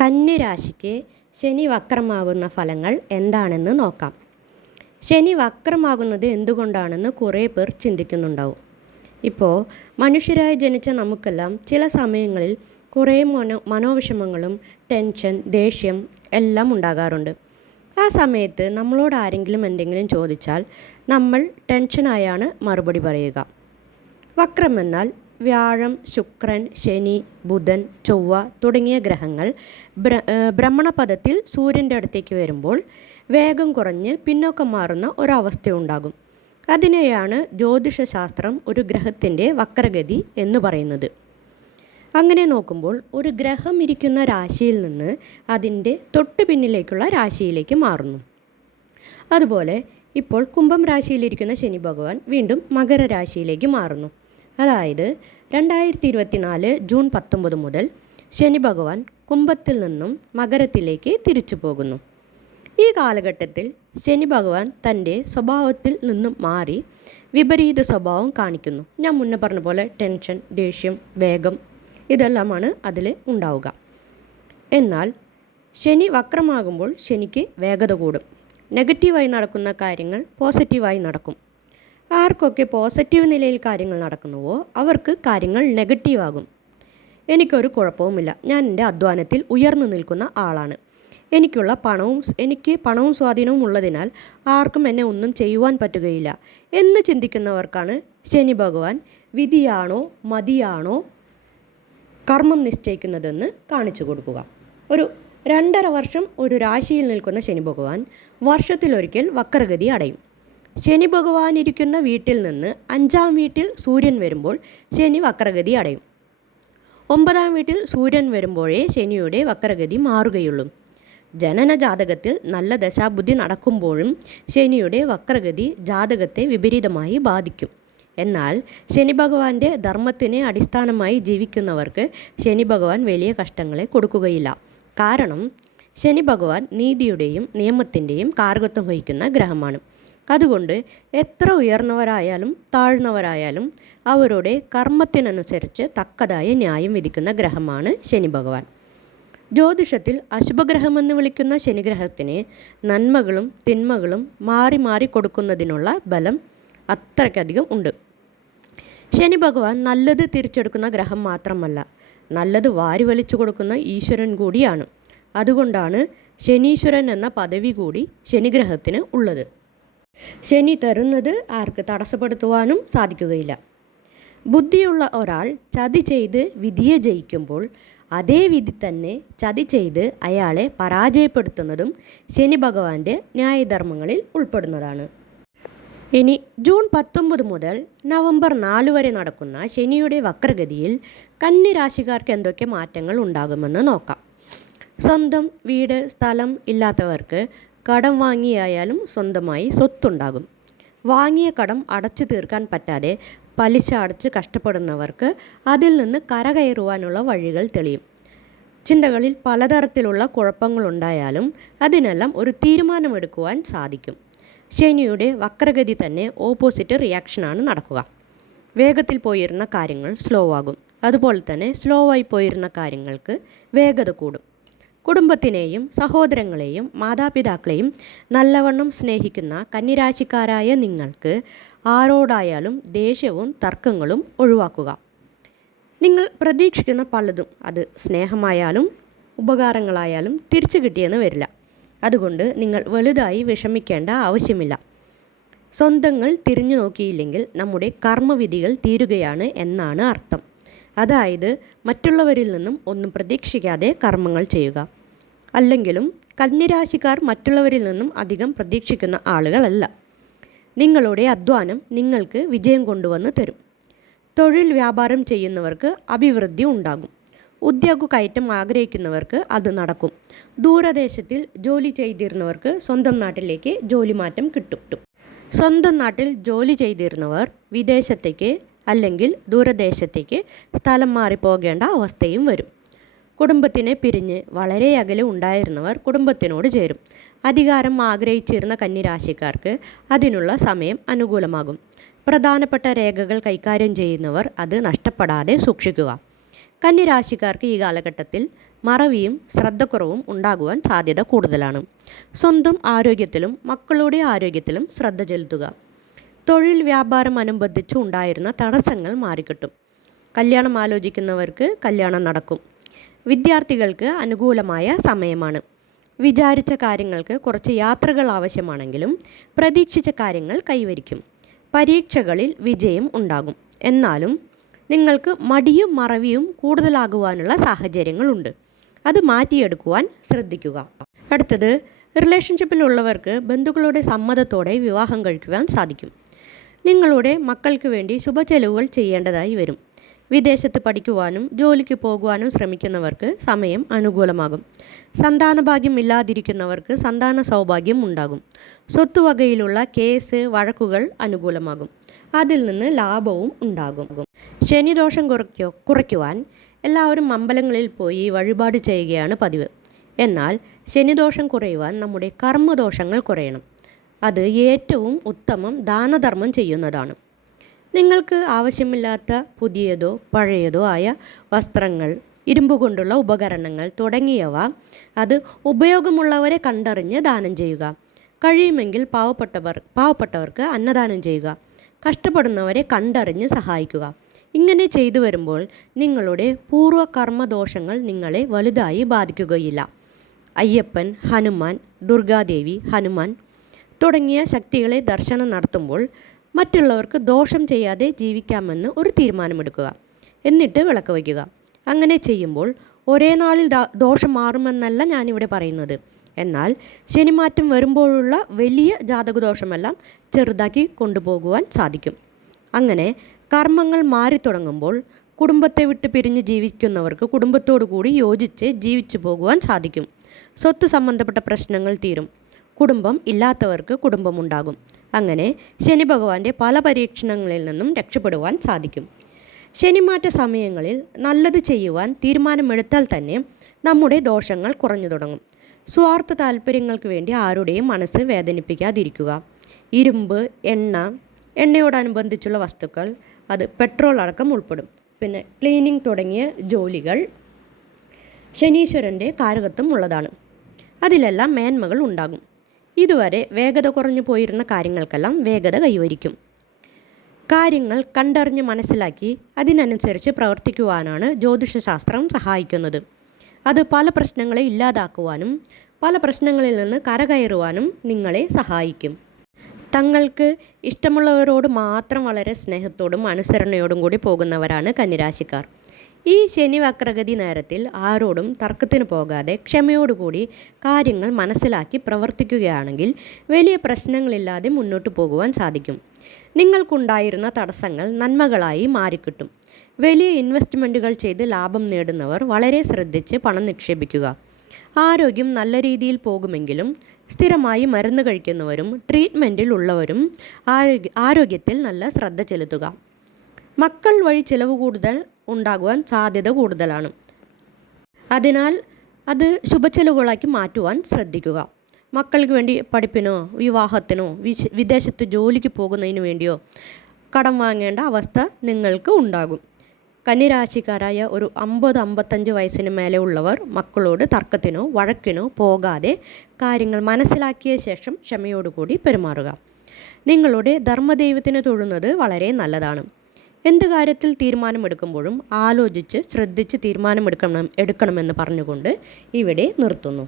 കന്നി രാശിക്ക് ശനി വക്രമാകുന്ന ഫലങ്ങൾ എന്താണെന്ന് നോക്കാം. ശനി വക്രമാകുന്നത് എന്തുകൊണ്ടാണെന്ന് കുറേ പേർ ചിന്തിക്കുന്നുണ്ടാവും. ഇപ്പോൾ മനുഷ്യരായി ജനിച്ച നമുക്കെല്ലാം ചില സമയങ്ങളിൽ കുറേ മനോവിഷമങ്ങളും ടെൻഷൻ, ദേഷ്യം എല്ലാം ഉണ്ടാകാറുണ്ട്. ആ സമയത്ത് നമ്മളോട് ആരെങ്കിലും എന്തെങ്കിലും ചോദിച്ചാൽ നമ്മൾ ടെൻഷനായാണ് മറുപടി പറയുക. വക്രം എന്നാൽ വ്യാഴം, ശുക്രൻ, ശനി, ബുധൻ, ചൊവ്വ തുടങ്ങിയ ഗ്രഹങ്ങൾ ഭ്രമണപഥത്തിൽ സൂര്യൻ്റെ അടുത്തേക്ക് വരുമ്പോൾ വേഗം കുറഞ്ഞ് പിന്നോക്കം മാറുന്ന ഒരവസ്ഥയുണ്ടാകും. അതിനെയാണ് ജ്യോതിഷശാസ്ത്രം ഒരു ഗ്രഹത്തിൻ്റെ വക്രഗതി എന്ന് പറയുന്നത്. അങ്ങനെ നോക്കുമ്പോൾ ഒരു ഗ്രഹം ഇരിക്കുന്ന രാശിയിൽ നിന്ന് അതിൻ്റെ തൊട്ട് പിന്നിലേക്കുള്ള രാശിയിലേക്ക് മാറുന്നു. അതുപോലെ ഇപ്പോൾ കുംഭം രാശിയിലിരിക്കുന്ന ശനി ഭഗവാൻ വീണ്ടും മകരരാശിയിലേക്ക് മാറുന്നു. അതായത് 2024 ജൂൺ 19 മുതൽ ശനി ഭഗവാൻ കുംഭത്തിൽ നിന്നും മകരത്തിലേക്ക് തിരിച്ചു പോകുന്നു. ഈ കാലഘട്ടത്തിൽ ശനി ഭഗവാൻ തൻ്റെ സ്വഭാവത്തിൽ നിന്നും മാറി വിപരീത സ്വഭാവം കാണിക്കുന്നു. ഞാൻ മുന്നേ പറഞ്ഞ പോലെ ടെൻഷൻ, ദേഷ്യം, വേഗം ഇതെല്ലാമാണ് അതിൽ ഉണ്ടാവുക. എന്നാൽ ശനി വക്രമാകുമ്പോൾ ശനിക്ക് വേഗത കൂടും. നെഗറ്റീവായി നടക്കുന്ന കാര്യങ്ങൾ പോസിറ്റീവായി നടക്കും. ആർക്കൊക്കെ പോസിറ്റീവ് നിലയിൽ കാര്യങ്ങൾ നടക്കുന്നുവോ അവർക്ക് കാര്യങ്ങൾ നെഗറ്റീവാകും. എനിക്കൊരു കുഴപ്പവുമില്ല, ഞാൻ എൻ്റെ അധ്വാനത്തിൽ ഉയർന്നു നിൽക്കുന്ന ആളാണ്, എനിക്ക് പണവും സ്വാധീനവും ഉള്ളതിനാൽ ആർക്കും എന്നെ ഒന്നും ചെയ്യുവാൻ പറ്റുകയില്ല എന്ന് ചിന്തിക്കുന്നവർക്കാണ് ശനി ഭഗവാൻ വിധിയാണോ മതിയാണോ കർമ്മം നിശ്ചയിക്കുന്നതെന്ന് കാണിച്ചു കൊടുക്കുക. ഒരു 2.5 വർഷം ഒരു രാശിയിൽ നിൽക്കുന്ന ശനി ഭഗവാൻ വർഷത്തിലൊരിക്കൽ വക്രഗതി അടയും. ശനി ഭഗവാൻ ഇരിക്കുന്ന വീട്ടിൽ നിന്ന് 5ാം വീട്ടിൽ സൂര്യൻ വരുമ്പോൾ ശനി വക്രഗതി അടയും. 9ാം വീട്ടിൽ സൂര്യൻ വരുമ്പോഴേ ശനിയുടെ വക്രഗതി മാറുകയുള്ളൂ. ജനന ജാതകത്തിൽ നല്ല ദശാബുദ്ധി നടക്കുമ്പോഴും ശനിയുടെ വക്രഗതി ജാതകത്തെ വിപരീതമായി ബാധിക്കും. എന്നാൽ ശനി ഭഗവാന്റെ ധർമ്മത്തിനെ അടിസ്ഥാനമായി ജീവിക്കുന്നവർക്ക് ശനി ഭഗവാൻ വലിയ കഷ്ടങ്ങളെ കൊടുക്കുകയില്ല. കാരണം ശനി ഭഗവാൻ നീതിയുടെയും നിയമത്തിൻ്റെയും കാർഗത്വം വഹിക്കുന്ന ഗ്രഹമാണ്. അതുകൊണ്ട് എത്ര ഉയർന്നവരായാലും താഴ്ന്നവരായാലും അവരുടെ കർമ്മത്തിനനുസരിച്ച് തക്കതായ ന്യായം വിധിക്കുന്ന ഗ്രഹമാണ് ശനി ഭഗവാൻ. ജ്യോതിഷത്തിൽ അശുഭഗ്രഹമെന്ന് വിളിക്കുന്ന ശനിഗ്രഹത്തിന് നന്മകളും തിന്മകളും മാറി മാറി കൊടുക്കുന്നതിനുള്ള ബലം അത്രയ്ക്കധികം ഉണ്ട്. ശനി ഭഗവാൻ നല്ലത് തിരിച്ചെടുക്കുന്ന ഗ്രഹം മാത്രമല്ല, നല്ലത് വാരി വലിച്ചു കൊടുക്കുന്ന ഈശ്വരൻ കൂടിയാണ്. അതുകൊണ്ടാണ് ശനീശ്വരൻ എന്ന പദവി കൂടി ശനിഗ്രഹത്തിന് ഉള്ളത്. ശനി തരുന്നത് ആർക്ക് തടസ്സപ്പെടുത്തുവാനും സാധിക്കുകയില്ല. ബുദ്ധിയുള്ള ഒരാൾ ചതി ചെയ്ത് വിധിയെ ജയിക്കുമ്പോൾ അതേ വിധി തന്നെ ചതി ചെയ്ത് അയാളെ പരാജയപ്പെടുത്തുന്നതും ശനി ഭഗവാന്റെ ന്യായധർമ്മങ്ങളിൽ ഉൾപ്പെടുന്നതാണ്. ഇനി ജൂൺ 19 മുതൽ നവംബർ 4 വരെ നടക്കുന്ന ശനിയുടെ വക്രഗതിയിൽ കന്നി രാശിക്കാർക്ക് എന്തൊക്കെ മാറ്റങ്ങൾ ഉണ്ടാകുമെന്ന് നോക്കാം. സ്വന്തം വീട്, സ്ഥലം ഇല്ലാത്തവർക്ക് കടം വാങ്ങിയായാലും സ്വന്തമായി സ്വത്തുണ്ടാകും. വാങ്ങിയ കടം അടച്ചു തീർക്കാൻ പറ്റാതെ പലിശ അടച്ച് കഷ്ടപ്പെടുന്നവർക്ക് അതിൽ നിന്ന് കരകയറുവാനുള്ള വഴികൾ തെളിയും. ചിന്തകളിൽ പലതരത്തിലുള്ള കുഴപ്പങ്ങളുണ്ടായാലും അതിനെല്ലാം ഒരു തീരുമാനമെടുക്കുവാൻ സാധിക്കും. ശനിയുടെ വക്രഗതി തന്നെ ഓപ്പോസിറ്റ് റിയാക്ഷനാണ് നടക്കുക. വേഗത്തിൽ പോയിരുന്ന കാര്യങ്ങൾ സ്ലോ ആകും. അതുപോലെ തന്നെ സ്ലോ ആയി പോയിരുന്ന കാര്യങ്ങൾക്ക് വേഗത കൂടും. കുടുംബത്തിനെയും സഹോദരങ്ങളെയും മാതാപിതാക്കളെയും നല്ലവണ്ണം സ്നേഹിക്കുന്ന കന്നിരാശിക്കാരായ നിങ്ങൾക്ക് ആരോടായാലും ദേഷ്യവും തർക്കങ്ങളും ഒഴിവാക്കുക. നിങ്ങൾ പ്രതീക്ഷിക്കുന്ന പലതും, അത് സ്നേഹമായാലും ഉപകാരങ്ങളായാലും തിരിച്ചു കിട്ടിയെന്ന് വരില്ല. അതുകൊണ്ട് നിങ്ങൾ വലുതായി വിഷമിക്കേണ്ട ആവശ്യമില്ല. സ്വന്തങ്ങൾ തിരിഞ്ഞു നോക്കിയില്ലെങ്കിൽ നമ്മുടെ കർമ്മവിധികൾ തീരുകയാണ് എന്നാണ് അർത്ഥം. അതായത് മറ്റുള്ളവരിൽ നിന്നും ഒന്നും പ്രതീക്ഷിക്കാതെ കർമ്മങ്ങൾ ചെയ്യുക. അല്ലെങ്കിലും കന്യരാശിക്കാർ മറ്റുള്ളവരിൽ നിന്നും അധികം പ്രതീക്ഷിക്കുന്ന ആളുകളല്ല. നിങ്ങളുടെ അധ്വാനം നിങ്ങൾക്ക് വിജയം കൊണ്ടുവന്ന് തരും. തൊഴിൽ വ്യാപാരം ചെയ്യുന്നവർക്ക് അഭിവൃദ്ധി ഉണ്ടാകും. ഉദ്യോഗ കയറ്റം ആഗ്രഹിക്കുന്നവർക്ക് അത് നടക്കും. ദൂരദേശത്തിൽ ജോലി ചെയ്തിരുന്നവർക്ക് സ്വന്തം നാട്ടിലേക്ക് ജോലി മാറ്റം കിട്ടും. സ്വന്തം നാട്ടിൽ ജോലി ചെയ്തിരുന്നവർ വിദേശത്തേക്ക് അല്ലെങ്കിൽ ദൂരദേശത്തേക്ക് സ്ഥലം മാറിപ്പോകേണ്ട അവസ്ഥയും വരും. കുടുംബത്തിനെ പിരിഞ്ഞ് വളരെ അകലെ ഉണ്ടായിരുന്നവർ കുടുംബത്തിനോട് ചേരും. അധികാരം ആഗ്രഹിച്ചിരുന്ന കന്നിരാശിക്കാർക്ക് അതിനുള്ള സമയം അനുകൂലമാകും. പ്രധാനപ്പെട്ട രേഖകൾ കൈകാര്യം ചെയ്യുന്നവർ അത് നഷ്ടപ്പെടാതെ സൂക്ഷിക്കുക. കന്നിരാശിക്കാർക്ക് ഈ കാലഘട്ടത്തിൽ മറവിയും ശ്രദ്ധക്കുറവും ഉണ്ടാകുവാൻ സാധ്യത കൂടുതലാണ്. സ്വന്തം ആരോഗ്യത്തിലും മക്കളുടെ ആരോഗ്യത്തിലും ശ്രദ്ധ ചെലുത്തുക. തൊഴിൽ വ്യാപാരം അനുബന്ധിച്ച് ഉണ്ടായിരുന്ന തടസ്സങ്ങൾ മാറിക്കിട്ടും. കല്യാണം ആലോചിക്കുന്നവർക്ക് കല്യാണം നടക്കും. വിദ്യാർത്ഥികൾക്ക് അനുകൂലമായ സമയമാണ്. വിചാരിച്ച കാര്യങ്ങൾക്ക് കുറച്ച് യാത്രകൾ ആവശ്യമാണെങ്കിലും പ്രതീക്ഷിച്ച കാര്യങ്ങൾ കൈവരിക്കും. പരീക്ഷകളിൽ വിജയം ഉണ്ടാകും. എന്നാലും നിങ്ങൾക്ക് മടിയും മറവിയും കൂടുതലാകുവാനുള്ള സാഹചര്യങ്ങളുണ്ട്. അത് മാറ്റിയെടുക്കുവാൻ ശ്രദ്ധിക്കുക. അടുത്തത്, റിലേഷൻഷിപ്പിലുള്ളവർക്ക് ബന്ധുക്കളുടെ സമ്മതത്തോടെ വിവാഹം കഴിക്കുവാൻ സാധിക്കും. നിങ്ങളുടെ മക്കൾക്ക് വേണ്ടി ശുഭചെലവുകൾ ചെയ്യേണ്ടതായി വരും. വിദേശത്ത് പഠിക്കുവാനും ജോലിക്ക് പോകുവാനും ശ്രമിക്കുന്നവർക്ക് സമയം അനുകൂലമാകും. സന്താനഭാഗ്യം ഇല്ലാതിരിക്കുന്നവർക്ക് സന്താന സൗഭാഗ്യം ഉണ്ടാകും. സ്വത്തുവകയിലുള്ള കേസ് വഴക്കുകൾ അനുകൂലമാകും. അതിൽ നിന്ന് ലാഭവും ഉണ്ടാകും. ശനിദോഷം കുറയ്ക്കുവാൻ എല്ലാവരും അമ്പലങ്ങളിൽ പോയി വഴിപാട് ചെയ്യുകയാണ് പതിവ്. എന്നാൽ ശനിദോഷം കുറയുവാൻ നമ്മുടെ കർമ്മദോഷങ്ങൾ കുറയണം. അത് ഏറ്റവും ഉത്തമം ദാനധർമ്മം ചെയ്യുന്നതാണ്. നിങ്ങൾക്ക് ആവശ്യമില്ലാത്ത പുതിയതോ പഴയതോ ആയ വസ്ത്രങ്ങൾ, ഇരുമ്പ് കൊണ്ടുള്ള ഉപകരണങ്ങൾ തുടങ്ങിയവ അത് ഉപയോഗമുള്ളവരെ കണ്ടറിഞ്ഞ് ദാനം ചെയ്യുക. കഴിയുമെങ്കിൽ പാവപ്പെട്ടവർക്ക് അന്നദാനം ചെയ്യുക. കഷ്ടപ്പെടുന്നവരെ കണ്ടറിഞ്ഞ് സഹായിക്കുക. ഇങ്ങനെ ചെയ്തു വരുമ്പോൾ നിങ്ങളുടെ പൂർവ്വകർമ്മദോഷങ്ങൾ നിങ്ങളെ വലുതായി ബാധിക്കുകയില്ല. അയ്യപ്പൻ, ഹനുമാൻ, ദുർഗാദേവി, ഹനുമാൻ തുടങ്ങിയ ശക്തികളെ ദർശനം നടത്തുമ്പോൾ മറ്റുള്ളവർക്ക് ദോഷം ചെയ്യാതെ ജീവിക്കാമെന്ന് ഒരു തീരുമാനമെടുക്കുക. എന്നിട്ട് വിളക്ക് വയ്ക്കുക. അങ്ങനെ ചെയ്യുമ്പോൾ ഒരേ നാളിൽ ദോഷം മാറുമെന്നല്ല ഞാനിവിടെ പറയുന്നത്. എന്നാൽ ശനിമാറ്റം വരുമ്പോഴുള്ള വലിയ ജാതകദോഷമെല്ലാം ചെറുതാക്കി കൊണ്ടുപോകുവാൻ സാധിക്കും. അങ്ങനെ കർമ്മങ്ങൾ മാറിത്തുടങ്ങുമ്പോൾ കുടുംബത്തെ വിട്ട് പിരിഞ്ഞ് ജീവിക്കുന്നവർക്ക് കുടുംബത്തോടു കൂടി യോജിച്ച് ജീവിച്ചു പോകുവാൻ സാധിക്കും. സ്വത്ത് സംബന്ധപ്പെട്ട പ്രശ്നങ്ങൾ തീരും. കുടുംബം ഇല്ലാത്തവർക്ക് കുടുംബമുണ്ടാകും. അങ്ങനെ ശനി ഭഗവാന്റെ പല പരീക്ഷണങ്ങളിൽ നിന്നും രക്ഷപ്പെടുവാൻ സാധിക്കും. ശനിമാറ്റ സമയങ്ങളിൽ നല്ലത് ചെയ്യുവാൻ തീരുമാനമെടുത്താൽ തന്നെ നമ്മുടെ ദോഷങ്ങൾ കുറഞ്ഞു തുടങ്ങും. സ്വാർത്ഥ താല്പര്യങ്ങൾക്ക് വേണ്ടി ആരുടെയും മനസ്സ് വേദനിപ്പിക്കാതിരിക്കുക. ഇരുമ്പ്, എണ്ണയോടനുബന്ധിച്ചുള്ള വസ്തുക്കൾ, അത് പെട്രോൾ അടക്കം ഉൾപ്പെടും. പിന്നെ ക്ലീനിങ് തുടങ്ങിയ ജോലികൾ ശനീശ്വരൻ്റെ കാരകത്വം ഉള്ളതാണ്. അതിലെല്ലാം മേന്മകൾ ഉണ്ടാകും. ഇതുവരെ വേഗത കുറഞ്ഞു പോയിരുന്ന കാര്യങ്ങൾക്കെല്ലാം വേഗത കൈവരിക്കും. കാര്യങ്ങൾ കണ്ടറിഞ്ഞ് മനസ്സിലാക്കി അതിനനുസരിച്ച് പ്രവർത്തിക്കുവാനാണ് ജ്യോതിഷശാസ്ത്രം സഹായിക്കുന്നത്. അത് പല പ്രശ്നങ്ങളെ ഇല്ലാതാക്കുവാനും പല പ്രശ്നങ്ങളിൽ നിന്ന് കരകയറുവാനും നിങ്ങളെ സഹായിക്കും. തങ്ങൾക്ക് ഇഷ്ടമുള്ളവരോട് മാത്രം വളരെ സ്നേഹത്തോടും അനുസരണയോടും കൂടി പോകുന്നവരാണ് കന്നിരാശിക്കാർ. ഈ ശനി വക്രഗതി നേരത്തിൽ ആരോടും തർക്കത്തിന് പോകാതെ ക്ഷമയോടുകൂടി കാര്യങ്ങൾ മനസ്സിലാക്കി പ്രവർത്തിക്കുകയാണെങ്കിൽ വലിയ പ്രശ്നങ്ങളില്ലാതെ മുന്നോട്ട് പോകുവാൻ സാധിക്കും. നിങ്ങൾക്കുണ്ടായിരുന്ന തടസ്സങ്ങൾ നന്മകളായി മാറിക്കിട്ടും. വലിയ ഇൻവെസ്റ്റ്മെൻറ്റുകൾ ചെയ്ത് ലാഭം നേടുന്നവർ വളരെ ശ്രദ്ധിച്ച് പണം നിക്ഷേപിക്കുക. ആരോഗ്യം നല്ല രീതിയിൽ പോകുമെങ്കിലും സ്ഥിരമായി മരുന്ന് കഴിക്കുന്നവരും ട്രീറ്റ്മെൻറ്റിൽ ഉള്ളവരും ആരോഗ്യത്തിൽ നല്ല ശ്രദ്ധ ചെലുത്തുക. മക്കൾ വഴി ചിലവ് കൂടുതൽ ഉണ്ടാകുവാൻ സാധ്യത കൂടുതലാണ്. അതിനാൽ അത് ശുഭചെലവുകളാക്കി മാറ്റുവാൻ ശ്രദ്ധിക്കുക. മക്കൾക്ക് വേണ്ടി പഠിപ്പിനോ വിവാഹത്തിനോ വിദേശത്ത് ജോലിക്ക് പോകുന്നതിന് വേണ്ടിയോ കടം വാങ്ങേണ്ട അവസ്ഥ നിങ്ങൾക്ക് ഉണ്ടാകും. കന്നിരാശിക്കാരായ ഒരു 50-55 വയസ്സിന് മേലെ ഉള്ളവർ മക്കളോട് തർക്കത്തിനോ വഴക്കിനോ പോകാതെ കാര്യങ്ങൾ മനസ്സിലാക്കിയ ശേഷം ക്ഷമയോടുകൂടി പെരുമാറുക. നിങ്ങളുടെ ധർമ്മദൈവത്തിന് തൊഴുന്നത് വളരെ നല്ലതാണ്. എന്ത് കാര്യത്തിൽ തീരുമാനമെടുക്കുമ്പോഴും ആലോചിച്ച് ശ്രദ്ധിച്ച് തീരുമാനമെടുക്കണമെന്ന് പറഞ്ഞുകൊണ്ട് ഇവിടെ നിർത്തുന്നു.